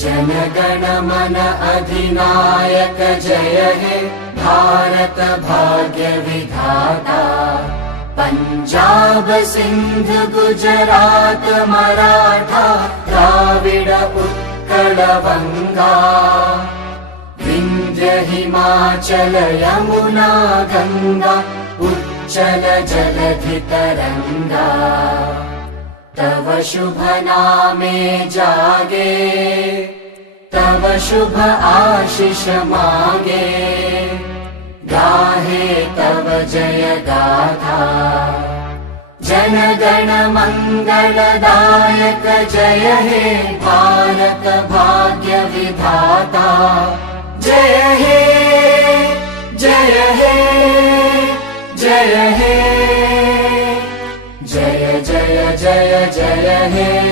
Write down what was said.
जनगण मन अधिनायक जय हे भारत भाग्य विधाता। पंजाब सिंध गुजरात मराठा द्राविड उत्कल वंगा। विंध्य हिमाचल यमुना गंगा उच्चल जलधि तरंगा। तव शुभ नामे जागे तव शुभ आशीष मागे। गाहे तव जय गाथा जनगण मंगलदायक जय हे भारत भाग्य विधाता। जय हे जय हे जय हे जय जय जय जय हे।